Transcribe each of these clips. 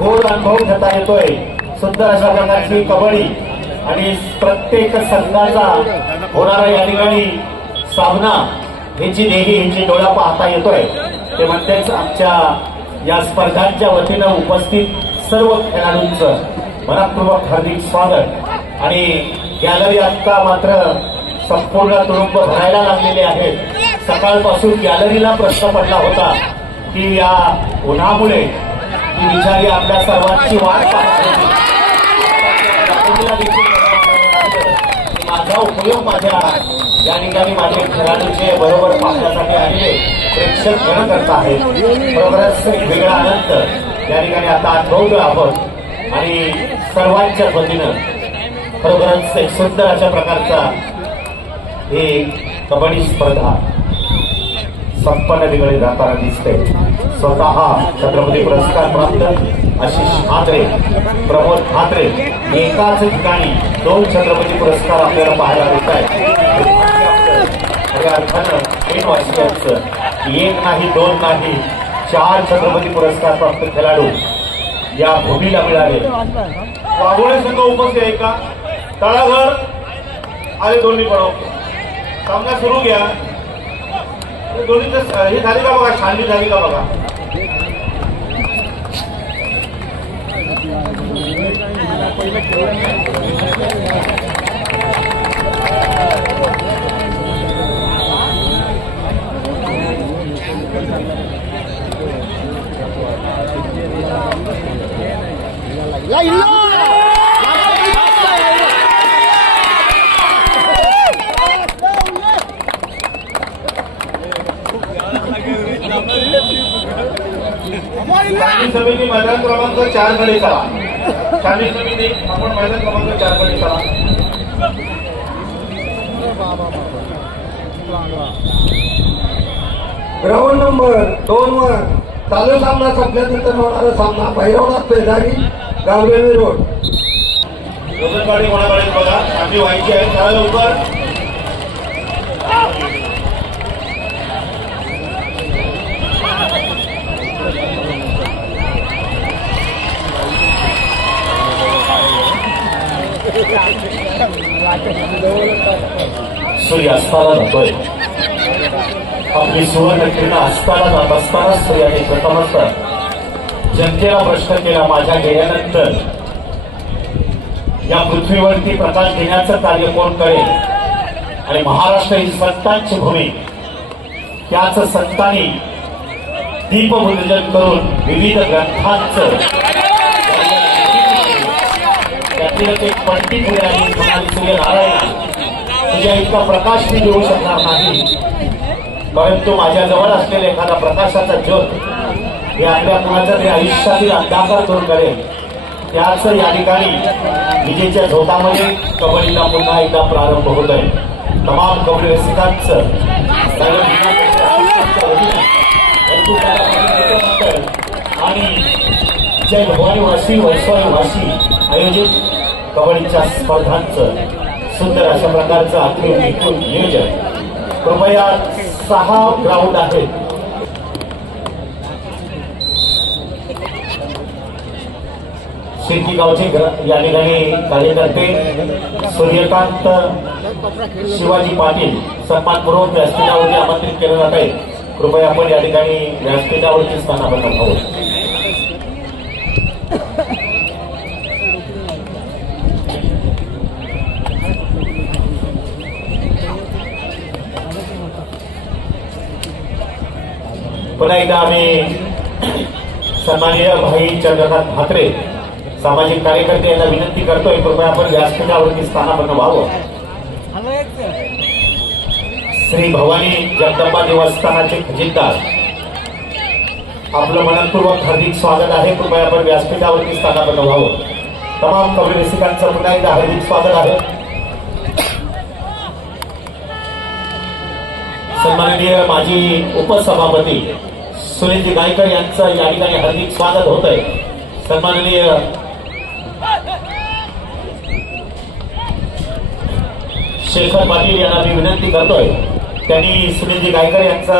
गोड अनुभव घेता येतोय। सुंदर अशा प्रकारची कबड्डी आणि प्रत्येक संघाचा होणारा या ठिकाणी सामना ह्याची देही ह्याची डोळा पाहता येतोय। ते म्हणतेच आमच्या या स्पर्धांच्या वतीनं उपस्थित सर्व खेळाडूंचं मनपूर्वक हार्दिक स्वागत। आणि गॅलरी आता मात्र संपूर्ण तुडुंब भरायला लागलेले आहेत। सकाळपासून गॅलरीला प्रश्न पडला होता की या उन्हामुळे ती बिचारी आपल्या सर्वांची वाट पाहत होती। माझा उपयोग माझ्या या ठिकाणी माझे खेळाडूचे बरोबर पाहण्यासाठी आलेले प्रेक्षक गण करत आहेत। बरोबरच एक वेगळा आनंद या ठिकाणी आता अनुभवतो आपण आणि सर्वांच्या वतीनं खरोखरच एक सुंदर अशा प्रकारचा ही कबड्डी स्पर्धा संपन्न ठिकाणी जाताना दिसते। स्वतः छत्रपती पुरस्कार प्राप्त आशिष म्हात्रे, प्रमोद म्हात्रे एकाच ठिकाणी 2 छत्रपती पुरस्कार आपल्याला पाहायला मिळत आहेत। खऱ्या अर्थानं तीन वाशियांचं 1 नाही 2 नाही 4 छत्रपती पुरस्कार प्राप्त खेळाडू या भूमीला मिळाले। वाघोळे संघ उपस्थित आहे का? तळाघर आले दोन्ही पडो सामना सुरू घ्या। दोन्हीच हे झाली का बघा, छाननी झाली का बघा। समिती मैदान क्रमांक 4 कडे चला। शालेय समिती आपण मैदान क्रमांक 4 कडे चला। ग्राउंड नंबर 2 वर चालू सामना संपल्यानंतर होणारा सामना भैरवनाथ पेदारी गावदेवी रोड। गाडी कोणाकडे बघा, आम्ही व्हायची आहे चला लवकर। सूर्य अस्ताला जातोय। आपली सुवर्ण किरण अस्ताला जात असताना सूर्याने प्रथमच जनतेला प्रश्न केला, माझ्या गेल्यानंतर या पृथ्वीवरती प्रकाश देण्याचं कार्य कोण करेल? आणि महाराष्ट्र ही संतांची भूमी, त्याच संतांनी दीपपूजन करून विविध ग्रंथांचं त्यातील एक पंडित आणि सूर्यनारायण तुझ्या इतका प्रकाश मी देऊ शकणार नाही, परंतु माझ्याजवळ असलेला एखादा प्रकाशाचा ज्योत हे आपल्या कुणाच्या तरी आयुष्यातील अंधकार दूर करेल। त्याच या ठिकाणी विजेच्या झोतामध्ये कबड्डीला पुन्हा एकदा प्रारंभ होत आहे। तमाम कबड्डी रसिकांचं आणि जय भवानी वाशी वैश्वानी वाशी आयोजित कबड्डीच्या स्पर्धांचं सुंदर अशा प्रकारचं आखरी नियोजन। कृपया 6 ग्राउंड आहेत। शिर्की गावचे या ठिकाणी कार्यकर्ते सूर्यकांत शिवाजी पाटील सन्मानपूर्वक व्यासपीठावरती आमंत्रित केलं जात आहे। कृपया आपण या ठिकाणी व्यासपीठावरती स्थानापन्न व्हावं। पुन्हा एकदा आम्ही सन्माननीय भाई चंद्रकांत म्हात्रे सामाजिक कार्यकर्ते यांना विनंती करतोय, कृपया आपण व्यासपीठावरती स्थानापन्न व्हावं। श्री भवानी जगदंबा देवस्थानाचे खजिनदार आपलं मनपूर्वक हार्दिक स्वागत आहे। कृपया आपण व्यासपीठावरती स्थानापन्न व्हावं। तमाम कबड्डी रसिकांचं पुन्हा एकदा हार्दिक स्वागत आहे। सन्माननीय माजी उपसभापती सुनीलजी गायकर यांचं या ठिकाणी हार्दिक स्वागत होत आहे। सन्माननीय शेखर पाटील यांना मी विनंती करतोय, त्यांनी सुनीलजी गायकर यांचा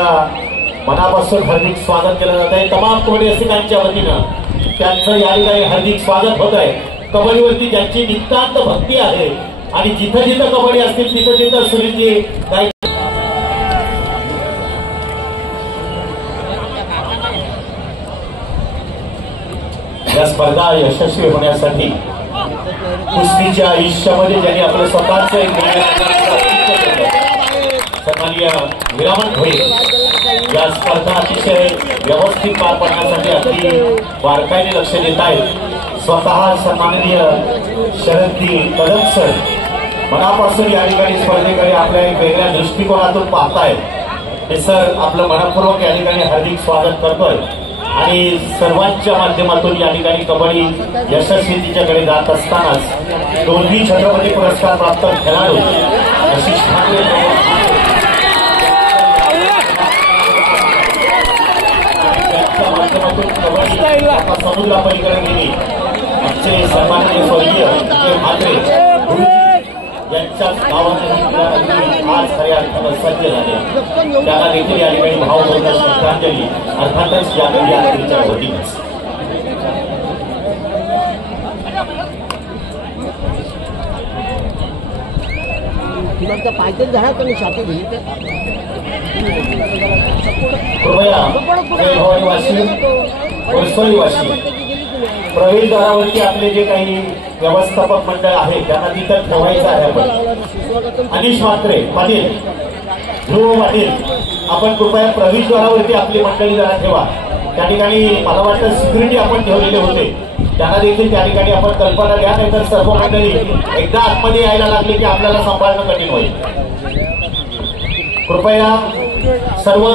मनापासून हार्दिक स्वागत केलं जात आहे तमाम कबड्डी रसिकांच्या वतीनं त्यांचं या ठिकाणी हार्दिक स्वागत होत आहे। कबड्डीवरती ज्यांची नितांत भक्ती आहे आणि जिथं जिथं कबड्डी असतील तिथं तिथं सुनीलजी काय या स्पर्धा यशस्वी होण्यासाठी कुस्तीच्या आयुष्यामध्ये ज्यांनी आपलं स्वतःचं एक सन्माननीय विरामन भोये या स्पर्धा अतिशय व्यवस्थित पार पाडण्यासाठी अगदी बारकाईने लक्ष देत आहेत। स्वतः सन्माननीय शरदजी कदम सर मनापासून या ठिकाणी स्पर्धेकडे आपल्या एक वेगळ्या दृष्टिकोनातून पाहतायत। हे सर आपलं मनपूर्वक या ठिकाणी हार्दिक स्वागत करतोय आणि सर्वांच्या माध्यमातून या ठिकाणी कबड्डी यशस्वीतेच्याकडे जात असतानाच दोन्ही छत्रपती पुरस्कार प्राप्त खेळाडू आशिष ठाकरे त्यांच्या माध्यमातून कबड्डी आता समुद्रापलीकडे गेली। आमचे सन्माननीय स्वर्गीय ठाकरे गुरुजी यांच्या गावात आज खऱ्या अर्थानं सज्ज झाले त्याला देखील या ठिकाणी भावपूर्ण श्रद्धांजली अर्थातच या कबड्डीच्या वतीनेच। कृपया वैभववासी वरसोलीवासी प्रवेशद्वारावरती आपले जे काही व्यवस्थापक मंडळ आहे त्यांना तिथं ठेवायचं आहे। आपण अनिश म्हात्रे पाटील ध्रुव पाटील आपण कृपया प्रवेशद्वारावरती आपली मंडळी जरा ठेवा। त्या ठिकाणी मला वाटतं सिक्युरिटी आपण ठेवलेले होते त्यांना देखील त्या ठिकाणी आपण कल्पना द्या नाहीतर सर्व मंडळी एकदा आतमध्ये यायला लागली की आपल्याला सांभाळणं कठीण होईल। कृपया सर्व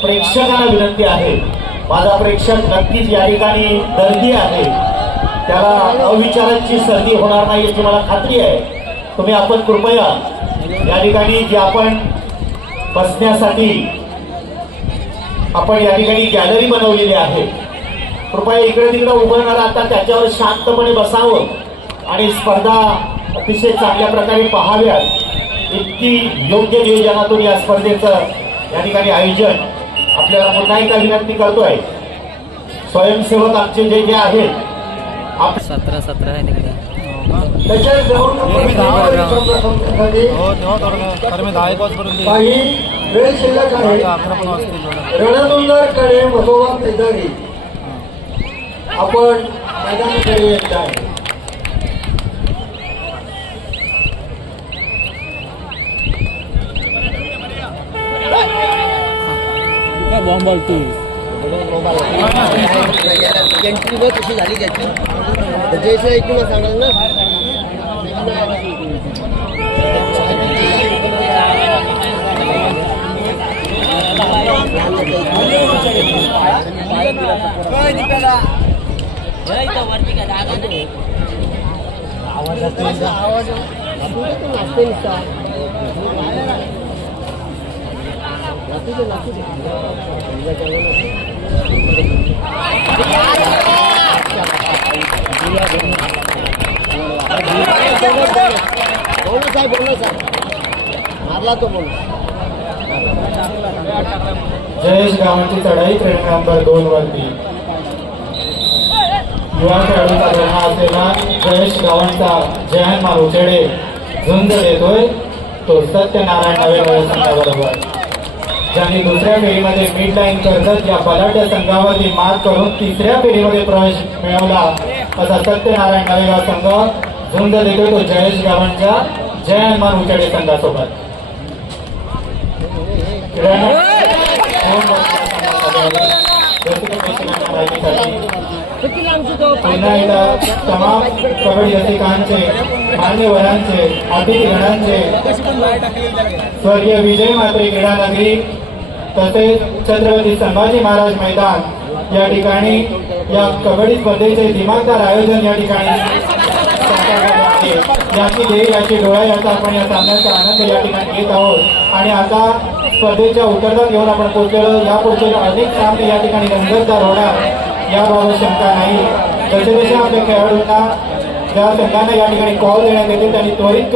प्रेक्षकांना विनंती आहे माझा प्रेक्षक नक्कीच या ठिकाणी दर्दी आहे त्याला अविचारांची सर्दी होणार नाही याची मला खात्री आहे। तुम्ही आपण कृपया या ठिकाणी जे आपण बसण्यासाठी आपण या ठिकाणी गॅलरी बनवलेली आहे कृपया इकडे तिकडे उभारणार आता त्याच्यावर शांतपणे बसावं आणि स्पर्धा अतिशय चांगल्या प्रकारे पाहाव्यात इतकी योग्य नियोजनातून या स्पर्धेचं या ठिकाणी आयोजन आपल्याला पुन्हा एकदा विनंती करतोय। स्वयंसेवक आमचे जे जे आहेत 17 आहे तिकडे काही वेळ शिल्लक आहे। रणधुंदरकडे मधोबा पेदारी आपण मैदानाकडे येत आहे। बॉम्बॉल टू एंट्री बघ कशी झाली त्याची जयचं ऐकून सांगाल ना आवाज नाचते नुसता मारला तो बोल जयेश गावांची चढाई ट्रेन नंबर 2 वरती युवा खेळाडूंचा प्रश्न असलेला जयेश गावांचा जयंत मारुचेडे झुंज देतोय तो सत्यनारायण नवे संघाबरोबर ज्यांनी दुसऱ्या फेरीमध्ये मिड लाईन कर्जत या बलाढ्य संघावरती मात करून तिसऱ्या फेरीमध्ये प्रवेश मिळवला असा सत्यनारायण नवेगाव संघ झुंज देतोय तो जयेश गावांच्या जयंत मारुचेडे संघासोबत। पुन्हा एकदा तमाम कबड्डी रसिकांचे मान्यवरांचे अतिथीगणांचे स्वर्गीय विजय मात्रे क्रीडा नगरी तसेच छत्रपती संभाजी महाराज मैदान या ठिकाणी या कबड्डी स्पर्धेचे दिमागदार आयोजन या ठिकाणी याची ध्येय याची डोळा याचा आपण या सामन्याचा आनंद या ठिकाणी घेत आहोत आणि आता स्पर्धेच्या उतरतात घेऊन आपण पोहोचलेलो यापुढचे अनेक सामने या ठिकाणी रंगतदार होणार याबाबत शंका नाही। जसे जसे आपल्या खेळाडूंना ज्या संघांना या ठिकाणी कॉल देण्यात येते त्यांनी त्वरित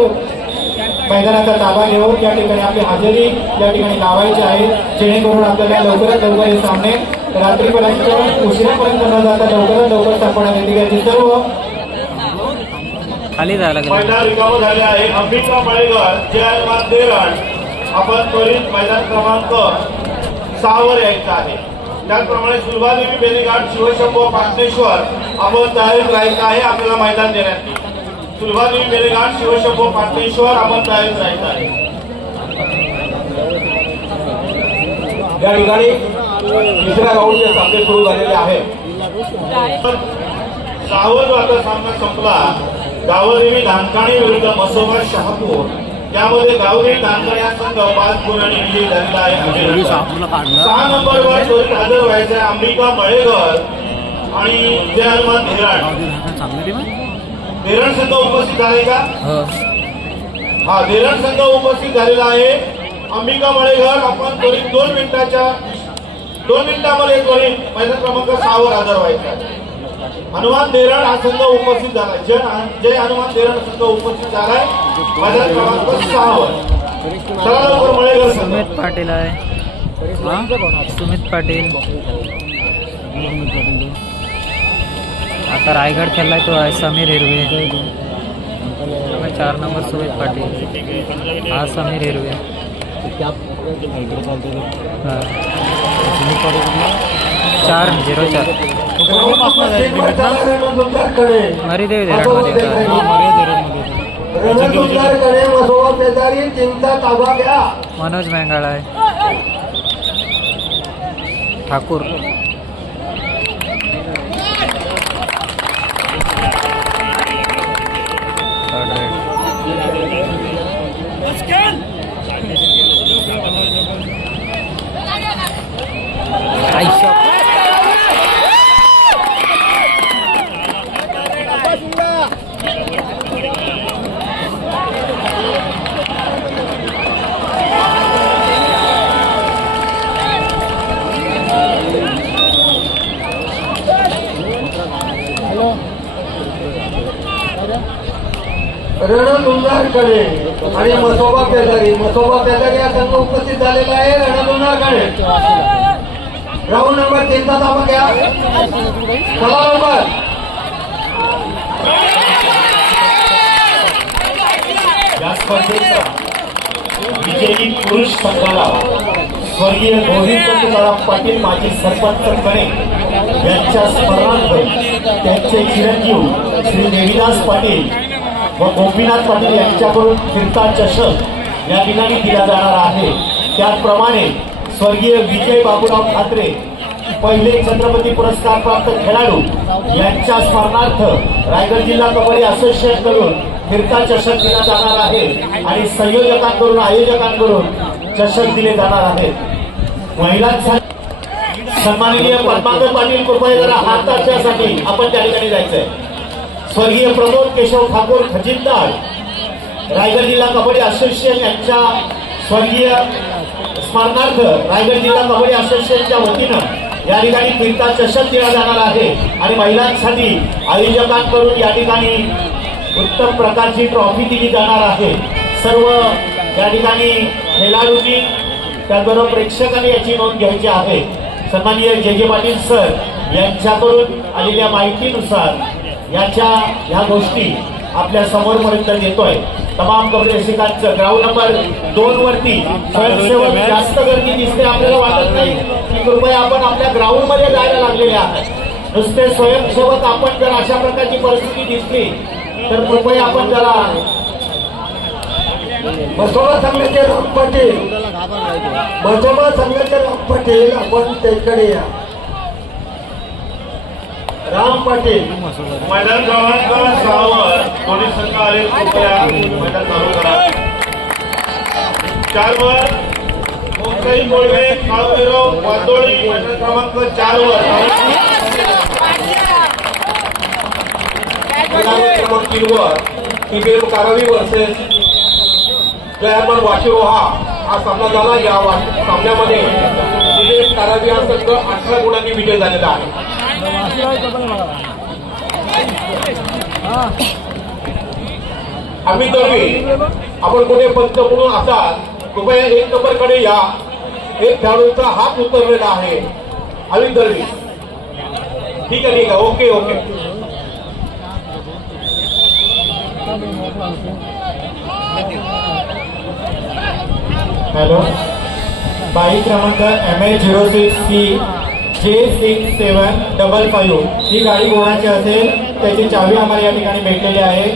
मैदानाचा ताबा घेऊन या ठिकाणी आपली हजेरी या ठिकाणी लावायची आहे, जेणेकरून आपल्याला लवकरात लवकर हे सामने रात्रीपर्यंत उशिरापर्यंत न जाता लवकरात लवकर संपवण्यात येतील याची सर्व खाली जायला मैदान रिकामं झाले आहे. अंबिका मळेकर जयमान देरण आपण त्वरित मैदान क्रमांक 6 वर यायचं आहे. त्याचप्रमाणे सुलभादेवी बेलेघाट शिवशंभो पाटणेश्वर आपण तयारीत राहायचं आहे. आपल्याला मैदान देण्यात येईल. सुलभादेवी बेलेघाट शिवशंभो पाटणेश्वर आपण तयारीत राहायचं आहे. या ठिकाणी तिसऱ्या राऊंडचे सामने सुरू झालेले आहेत. 6वा जो आता सामना संपला, गावदेवी धानकाणे विरुद्ध मसोबा शहापूर, यामध्ये गावदेवी धानकाणे हा संघ 5 गुणांनी विजयी झालेला आहे. 6 नंबरवर त्वरित हजर व्हायचं आहे अंबिका मळेकर आणि जय हनुमान धेराड. धेराड संघ उपस्थित आहे का? हा, धेराड संघ उपस्थित झालेला आहे. अंबिका मळेकर आपण त्वरित 2 मिनिटांमध्ये त्वरित मैदान क्रमांक 6 वर हजर व्हायचा. हनुमान धेराड हा संघ उपस्थित झालाय. जय हनुमान धेराड संघ उपस्थित झालाय मैदान क्रमांक 6 वर. चला लवकर मळेकर. सुमित पाटील आहे, सुमित पाटील. आता रायगड खेळलाय तो आहे समीर हिरवे. 4 नंबर सुमित पाटील, हा समीर हिरवे. 4-0-4 मरीदेवी धेराडमध्ये मनोज मेंगाळ आहे, ठाकूर. रणधुंदारकडे आणि मसोबा पेदारी हा संघ उपस्थित झालेला आहे. रणधुंदारकडे राऊंड नंबर 3 चा ताबा घ्या. चला लवकर. या स्पर्धेचा विजयी पुरुष संघाला स्वर्गीय गोविंद पाटील माजी सरपंच कणे यांच्या स्मरणार्थ त्यांचे चिरंजीव श्री देवीदास पाटील व गोपीनाथ पाटील यांच्याकडून फिरता चषक या ठिकाणी दिला जाणार आहे. त्याचप्रमाणे स्वर्गीय विजय बाबूराव ठाकरे पहिले छत्रपती पुरस्कार प्राप्त खेळाडू यांच्या स्मरणार्थ रायगड जिल्हा कबड्डी असोसिएशन कडून फिरता चषक दिला जाणार आहे आणि संयोजकांकडून आयोजकांकडून चषक दिले जाणार आहेत. महिलांसाठी सन्माननीय पद्माकर पाटील कृपया जरा हाताच्यासाठी आपण त्या ठिकाणी जायचंय. स्वर्गीय प्रमोद केशव ठाकूर खजिनदार रायगड जिल्हा कबड्डी असोसिएशन यांच्या स्वर्गीय स्मरणार्थ रायगड जिल्हा कबड्डी असोसिएशनच्या वतीनं या ठिकाणी फिरता चषक दिला जाणार आहे आणि महिलांसाठी आयोजकांकडून या ठिकाणी उत्तम प्रकारची ट्रॉफी दिली जाणार आहे. सर्व या ठिकाणी खेळाडूंनी त्याचबरोबर प्रेक्षकांनी याची नोंद घ्यायची आहे. सन्माननीय जे पाटील सर यांच्याकडून आलेल्या माहितीनुसार ह्या गोष्टी आपल्या समोरपर्यंत येतोय. तमाम कबड्डी रसिकांचं ग्राउंड नंबर 2 वरती स्वयंसेवक जास्त गर्दी दिसते. आपल्याला वाटत नाही की कृपया आपण आपल्या ग्राउंड मध्ये जायला लागलेले आहात. नुसते स्वयंसेवक आपण जर अशा प्रकारची परिस्थिती दिसली तर कृपया आपण जरा मसोबा संघाचे राम पाटील आपण त्याकडे या. राम पाटील मैदान क्रमांक 6 वर दोन्ही संघ आले. कृपया मैदान चालू करा. 4 वर मोसाई कोळवे काळभैरव वादोळी मैदान क्रमांक 4 वर. क्रमांक 3 वर टीबीएम कारावी वर्सेस जयमान वाशिरोहा हा सामना झाला. या सामन्यामध्ये टीबीएम कारावी हा संघ 18 गुणांनी विजय झालेला आहे. आम्ही दळवी आपण कुठे पंच म्हणून आता कृपया 1 नंबरकडे या. एक खेळाडूचा हात उतरलेला आहे. आम्ही दळवी. ठीक आहे ठीक आहे. Okay okay. हॅलो. बाईक क्रमांक MH06C J6755 ही गाडी कोणाची असेल त्याची चावी आम्हाला या ठिकाणी भेटलेली आहे.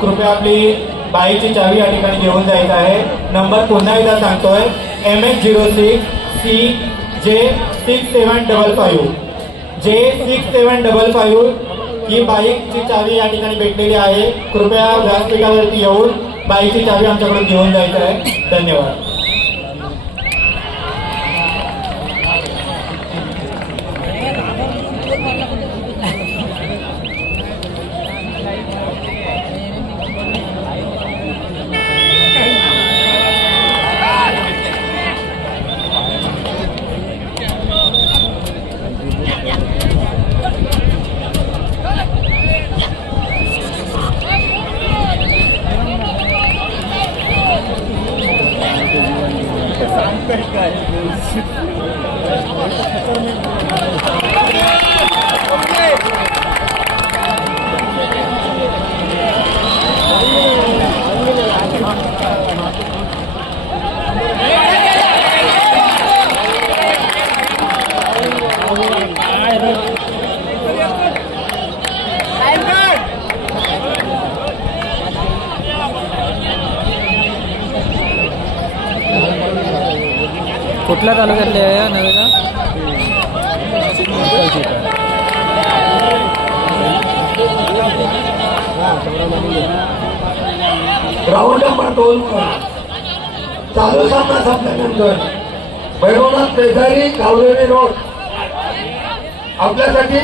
कृपया आपली बाईकची चावी या ठिकाणी घेऊन जायचं आहे. नंबर पुन्हा एकदा सांगतोय MH06C J6755 J6755 ही बाईकची चावी या ठिकाणी भेटलेली आहे. कृपया व्यासपीठावरती येऊन बाईकची चावी आमच्याकडून घेऊन जायचं आहे. धन्यवाद. कुठल्या तालुक्यातले आहे नवेगा? ग्राउंड नंबर 2 चालू सामना संपल्यानंतर भैरवनाथ पेजारी गावलेली रोड आपल्यासाठी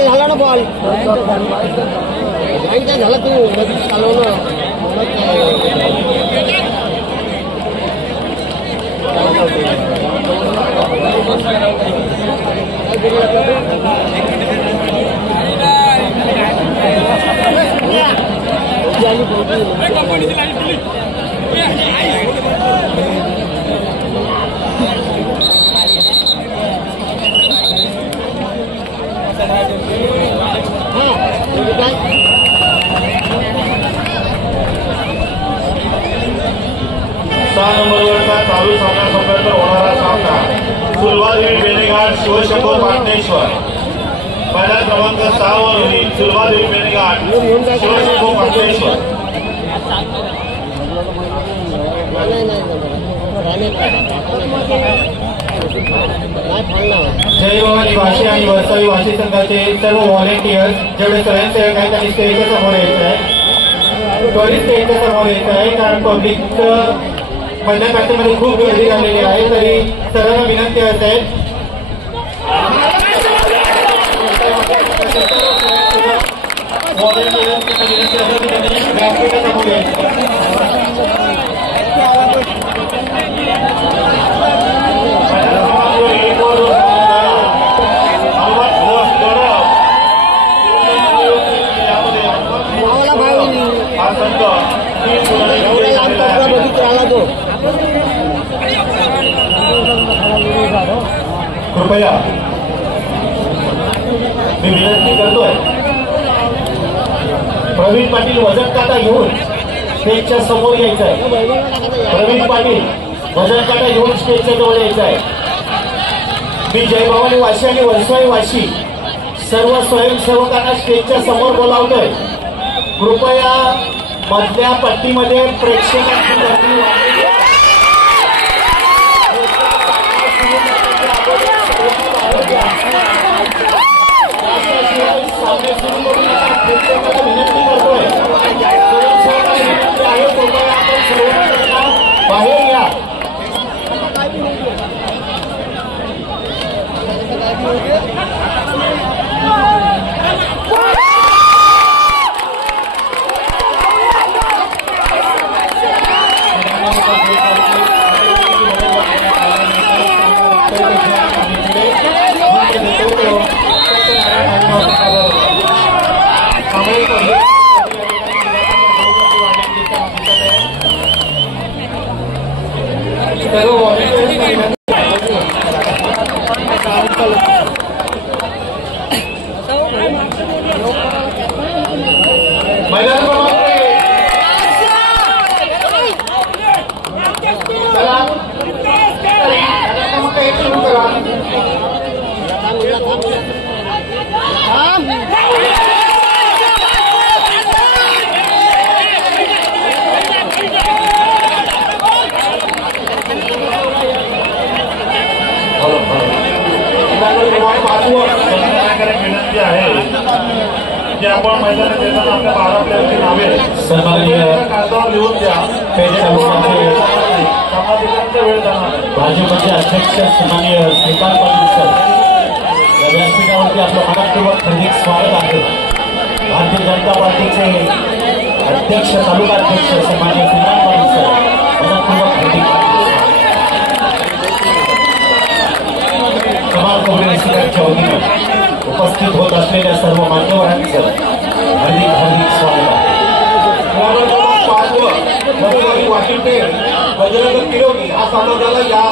झाला ना बॉल काय झालं तू चालवलं नंबरवरचा चालू सामना संपल्यानंतर होणारा सामना सुलभादेवी बेनेघाट शिवशंभो पाटणेश्वर. पहिला क्रमांक 6 वर होईल सुलभादेवी बेनेघाट शिवशंभो पाटणेश्वर. जय भवानी वाशी आणि वरसावी वाशी संघाचे सर्व व्हॉलेंटियर्स जेवढे स्वयंसेवक आहेत त्यांनी स्टेजच्या समोर यायचं आहे. त्वरित स्टेजच्या समोर यायचं आहे कारण पब्लिक पहिल्या पॅटर्नमध्ये खूप गर्दी झालेली आहे. तरी सर्वांना विनंती असेल व्यासपीठाच्या समोर यायचं. कृपया मी विनंती करतोय प्रवीण पाटील वजन काटा घेऊन स्टेजच्या समोर यायचं आहे. प्रवीण पाटील वजन काटा घेऊन स्टेजच्या जवळ यायचं आहे. मी जय भवानी वाशी आणि वरसावी वाशी सर्व स्वयंसेवकांना स्टेजच्या समोर बोलावतोय. कृपया मधल्या पट्टीमध्ये प्रेक्षकांची गर्दी वाढली आहे. विनंती करतोय आहे कृपया आपण सर्वांना बाहेर या. विनंती आहे की आपण मैदानात येताना आपल्या 12 प्लेयरची नावे सन्माननीय कागदावर लिहून द्या. पेठ तालुक्याचे समाधिकांचा वेळ जाणार आहे. भाजपचे अध्यक्ष सन्माननीय श्रीकांत पाटील सर या व्यासपीठावरती आपलं मनपूर्वक हार्दिक स्वागत आहे. भारतीय जनता पार्टीचे अध्यक्ष तालुका अध्यक्ष सन्माननीय श्रीकांत पाटील सर मनपूर्वक हार्दिक कमाल कबड्डीच्या वतीनं उपस्थित होत असलेल्या सर्व मान्यवरांचं हार्दिक हार्दिक स्वागत आहे. बजरंग किरोगी हा समाजाला या